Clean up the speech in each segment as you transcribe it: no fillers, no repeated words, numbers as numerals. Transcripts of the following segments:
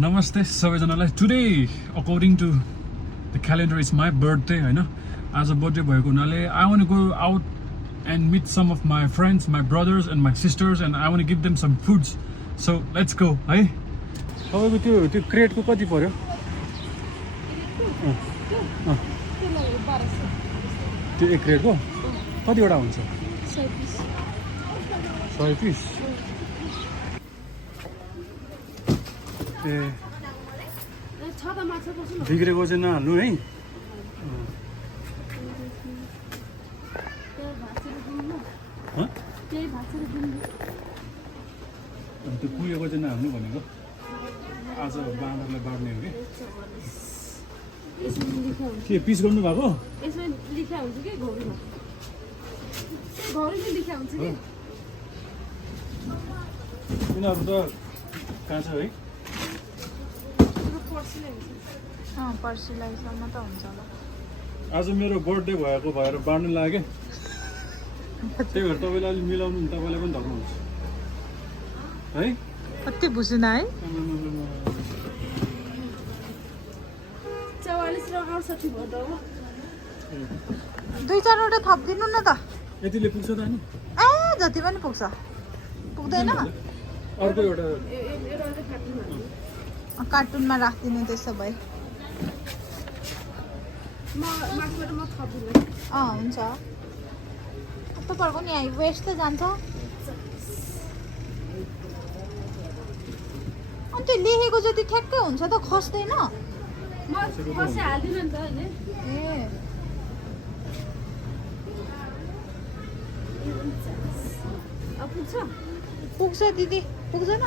नमस्ते सबैजनालाई today according to the calendar is my birthday होइन आज बर्थडे भएको हुनाले I want go out and meet some of my friends my brothers and my sisters and I want give them some foods so let's go है तपाईँको त्यो क्रेटको कति पर्यो त्यो एक क्रेटको कतिवटा हुन्छ 100 पिस ए बिग्रेको चाहिँ नहाल्नु है त्यो कुहिएको चाहिँ नहाल्नु भनेको आज बाँदरलाई बाँड्ने हो कि पिस गर्नु भएको यिनीहरू त कहाँ छ है पर्सिलाइसम्म त हुन्छ होला आज मेरो बर्थडे भएको भएर बाँड्नु लाग्यो त्यही भएर तपाईँले अलिक मिलाउनु तपाईँलाई पनि धर्नुहुन्छ है कति भुसिना है 44 र 68 भयो त हो 2-4 वटा थपिदिनु न त यतिले पुग्छ त अनि ए जति पनि पुग्छ पुग्दैन अर्को एउटा कार्टुनमा राखिदिनु त्यसो भए हुन्छ तपाईँहरूको नि यहाँ वेस्ट त जान्छ अनि त्यो लेखेको जति ठ्याक्कै हुन्छ त खस्दैन पुग्छ दिदी पुग्दैन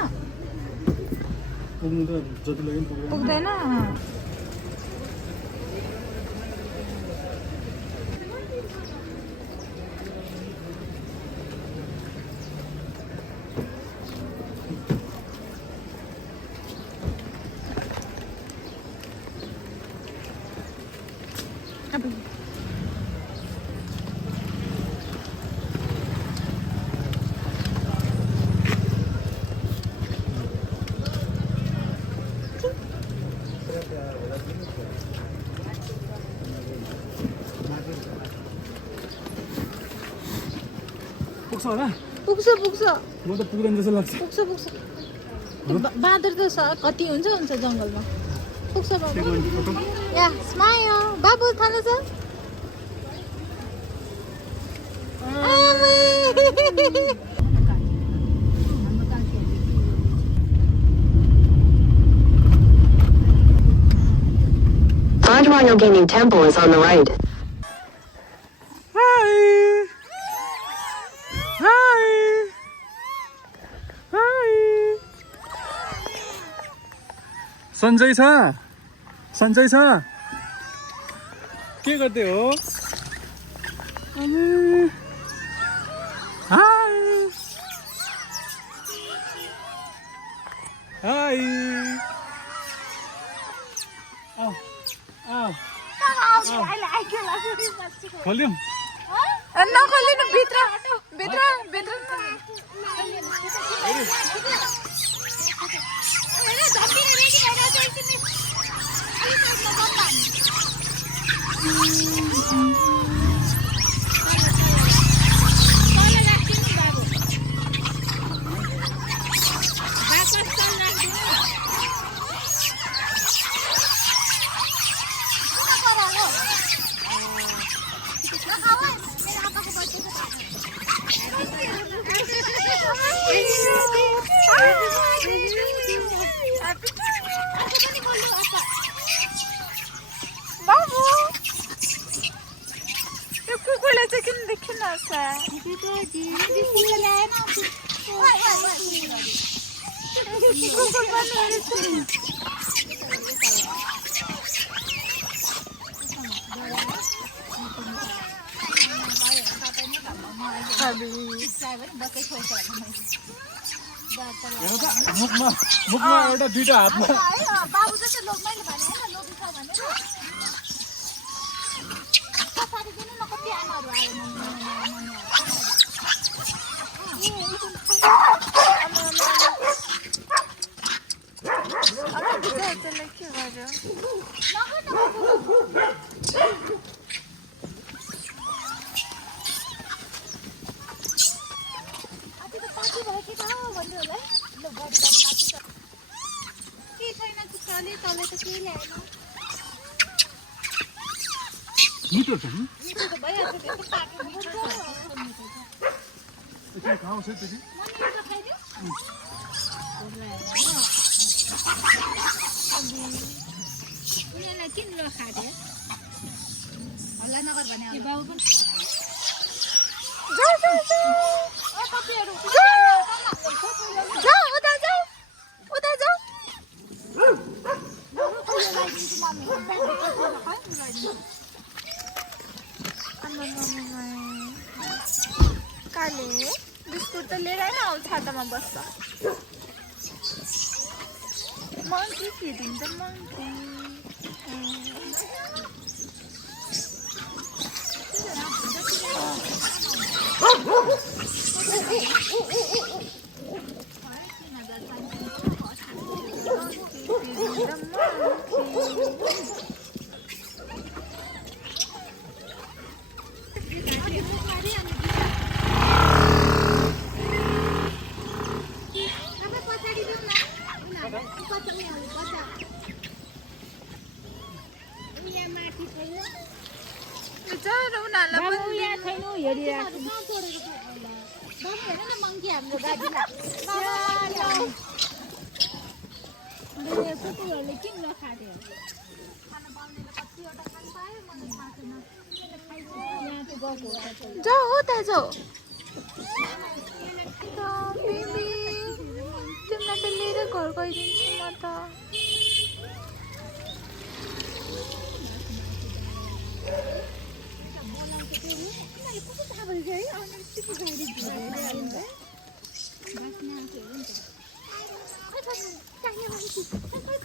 पुग्दैन पुग्छ होला पुग्छ पुग्छ म त पुग्दैन जस्तो लाग्छ पुग्छ पुग्छ बाँदर त कति हुन्छ जङ्गलमा पुग्छ बाबु या स्माइल बाबु थाहा छ Bajrango Gaming Temple is on the right. सन्चै छ सन्चै छ के गर्दै हो हाई हाई खोल्यौँ नखोलिनु भित्र भित्र भित्र कुकुरले चाहिँ किन देखिन मुखमा एउटा दुईटा हातमा बाबु जस्तो लोक मैले भने हैन लोभी छ भनेर सारिदिनु न कति आमाहरु आयो मम्मी त्यसलाई के गर्यो मिठो छ नि यसरी खाओस् है त्यति उनीहरूलाई किन खाँदै हल्ला नगर भने बाबु काले बिस्कुट त लिएर आएन अब छातामा बस्छ मङ्की फिडिङ द मङ्की जाऊ उता जाऊ तिमीलाई त लिएर घर गइदिन्छु म त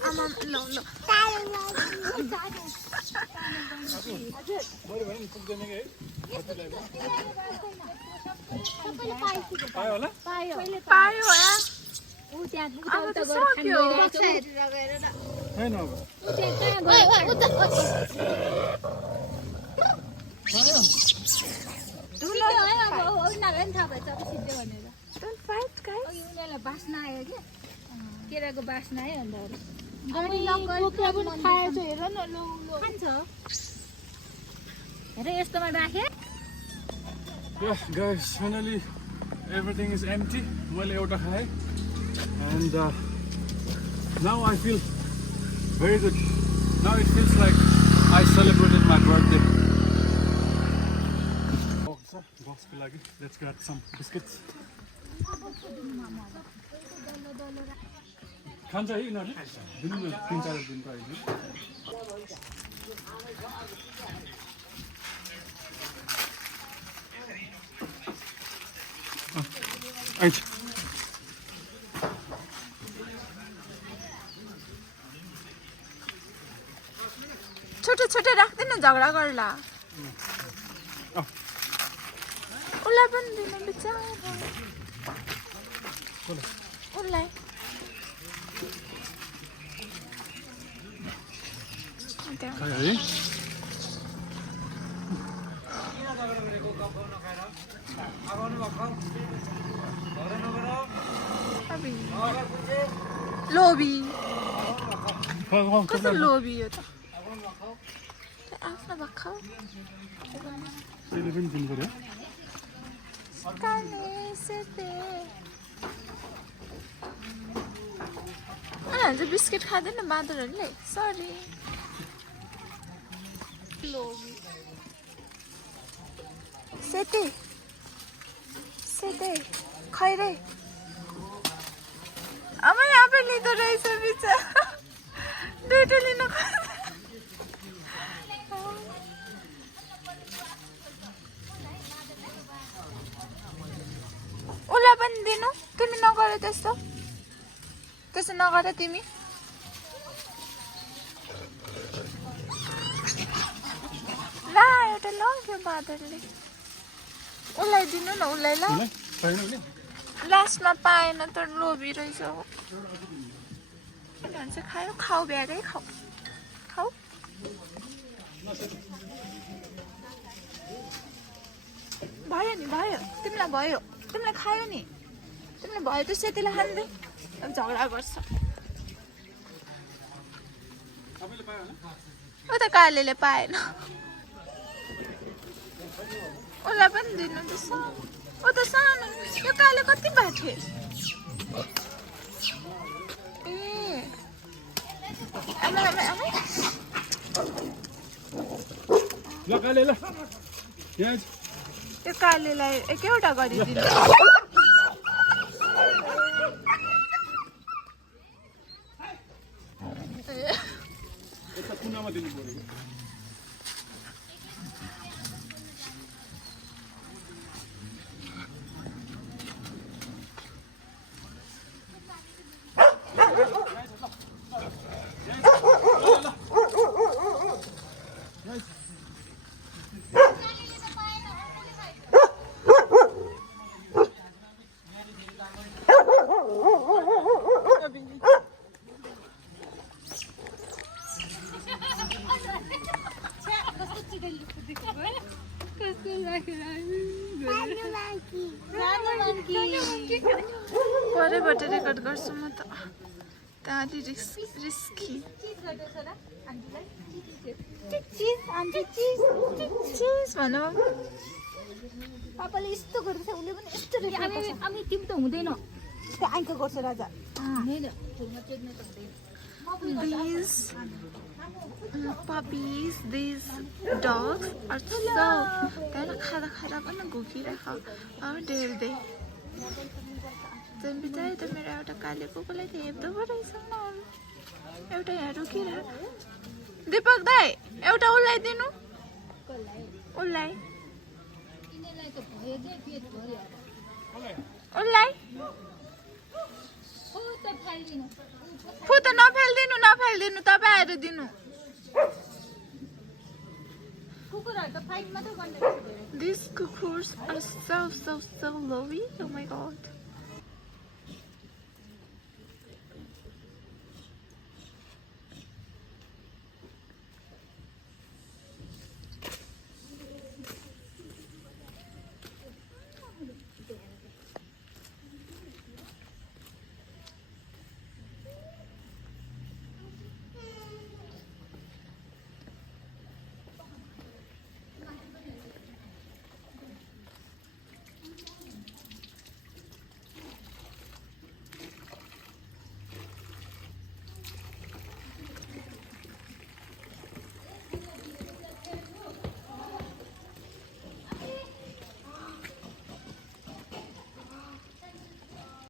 आमा ल ल पायो बास्ना आयो क्या केराको बास्ना आयो अन्त खान्छ हेर यस्तोमा राखे Yeah, guys, finally everything is empty. मैले एउटा खाएँ and now I feel very good. Now it feels like I celebrated my birthday. बसको लागि let's get some biscuits. खान्छ है यिनीहरूले दिनु न 3-4 दिनको अहिले आइज छोटे छोटे राख्दैन झगडा गर्ला उसलाई पनि दिनु बिचारा उसलाई खायो है लोभी कस्तो लोभी हो त आफ्नो भर्खर त्यसले पनि दिनु पर्यो चाहिँ बिस्किट खाँदैन बाँदरहरूले सरी लोभी सेते सेते खैरे अब यहाँ पे लिँदो रहेछ बिचरा दुइटो लिनु उसलाई पनि दिनु तिमी नगर त्यस्तो त्यसो नगर तिमी ला एउटा लग्यो बादलले उसलाई दिनु न उसलाई ल लास्टमा पाएन त लोभी रहेछ भने चाहिँ खायो खाऊ ब्यागै खाऊ खाऊ भयो नि भयो तिमीलाई भयो तिमीलाई खायो नि तिमीलाई भयो त सेतीलाई खाँदै अब झगडा गर्छ ऊ त कालेले पाएन उसलाई पनि दिनु त सानो ऊ त सानो यो काले कति बाठे ए आमा आमा आमा ल काले ल यहाँ यो कालेलाई एकैवटा गरिदिनु यता कुनामा दिनु पर्यो परैबाट रेकर्ड गर्छु म त त्यहाँ रिस्की भनौँ पापाले यस्तो गर्दैछ उसले पनि यस्तो अनि तिमी त हुँदैन आइको गर्छ राजा These puppies, these dogs are so त्यहाँ खाँदा खाँदा पनि घुकिरहेको How dare they झन् बिचारी त मेरो एउटा काले कुकुरलाई त हेप्दो पो रहेछ न एउटा यहाँ रोकिरहेको दिपक दाई एउटा उसलाई दिनु उसलाई उसलाई फु त नफालिदिनु तपाईँ आएर दिनु These cuckoos are so lovely. Oh my god.